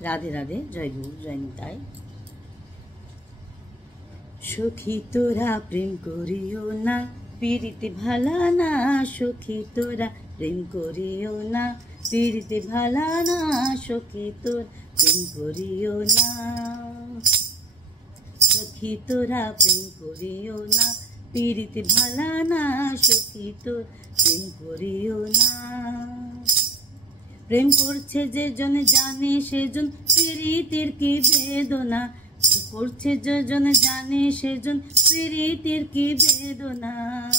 রাধে রাধে, জয় গুরু, জয় নিতাই। সখী তোরা প্রেম করিও না, পীড়িতে ভালা না। সখী তোরা প্রেম করিও না, পীড়িতে ভালা না। সখী তোর প্রেম করিও না। সখী তোরা প্রেম করিও না, পীড়িতে ভালা না। সখী তোর প্রেম করিও না। প্রেম করছে যে জন জানে সেজন পীড়িতের কি বেদনা। করছে যে জন জানে সেজন পীড়িতের কি বেদনা।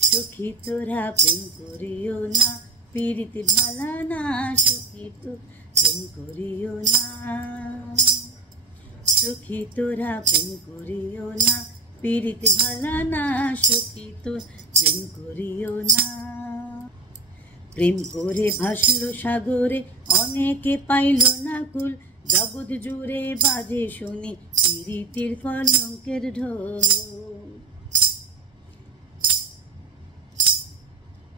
সখী তোরা প্রেম করিও না, পীড়িতে ভালা না। সখী তোর প্রেম করিও না। সখী তোরা প্রেম করিও না, পীড়িতে ভালা না। সখী তোর প্রেম করিও না। প্রেম করে ভাসলো সাগরে, অনেকে পাইল না কুল। জগৎ জুড়ে বাজে শুনি পীড়িতের কলঙ্কের ঢোল।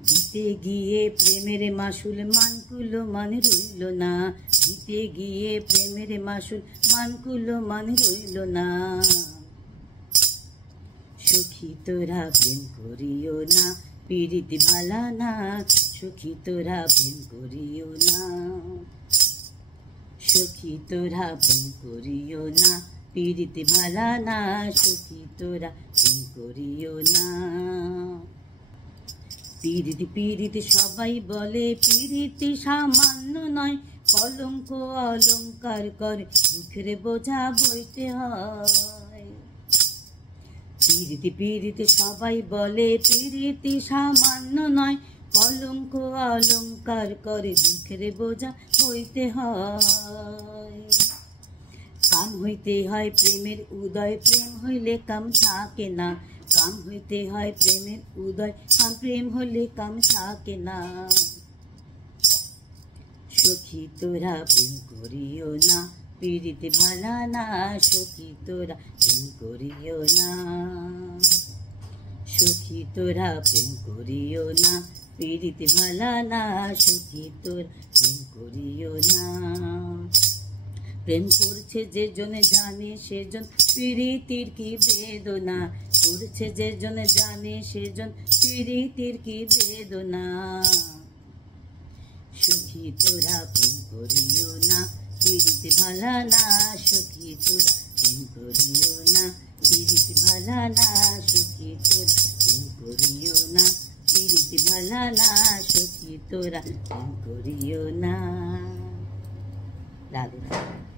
দিতে গিয়ে প্রেমের মাসুল মানকুল মান রইল না। দিতে গিয়ে প্রেমের মাসুল মানকুল মান রইল না। সখী তোরা প্রেম করিও না, পীড়িতে ভালা না। সখী তোরা প্রেম করিও না। সখী তোরা প্রেম করিও না, পীড়িতে ভালা না। সখী তোরা প্রেম করিও না। পীড়িতে পীড়িতে সবাই বলে, পীড়িতে সামান্য নয়। কলঙ্ক অলঙ্কার করে দুঃখের বোঝা বইতে হয়। পীড়িতে পীড়িতে সবাই বলে, পীড়িতে সামান্য নয়। কলঙ্ক অলঙ্কার করে দুঃখের বোঝা বইতে হয়। কাম হইতে হয় প্রেমের উদয়, প্রেম হইলে কাম থাকে না। কাম হইতে হয় প্রেমের উদয়, প্রেম হইলে কাম থাকে না। সখী তোরা প্রেম করিও না, পীড়িতে ভালা না। সখী তোরা প্রেম করিও না। সখী তোরা প্রেম করিও না, পীড়িতে ভালা না। সখী তোরা প্রেম করিও না। প্রেম করছে যে জনে জানে সেজন পীড়িতের কি বেদনা। করছে যে জনে জানে সেজন পীড়িতের কি বেদনা। সখী তোরা প্রেম করিও না, পীড়িতে ভালা না। সখী তোরা প্রেম করিও না, পীড়িতে ভালা না। সখী তোরা প্রেম করিও না, পীড়িতে ভালা না। সখী তোরা প্রেম করিও না। রাধে রাধে।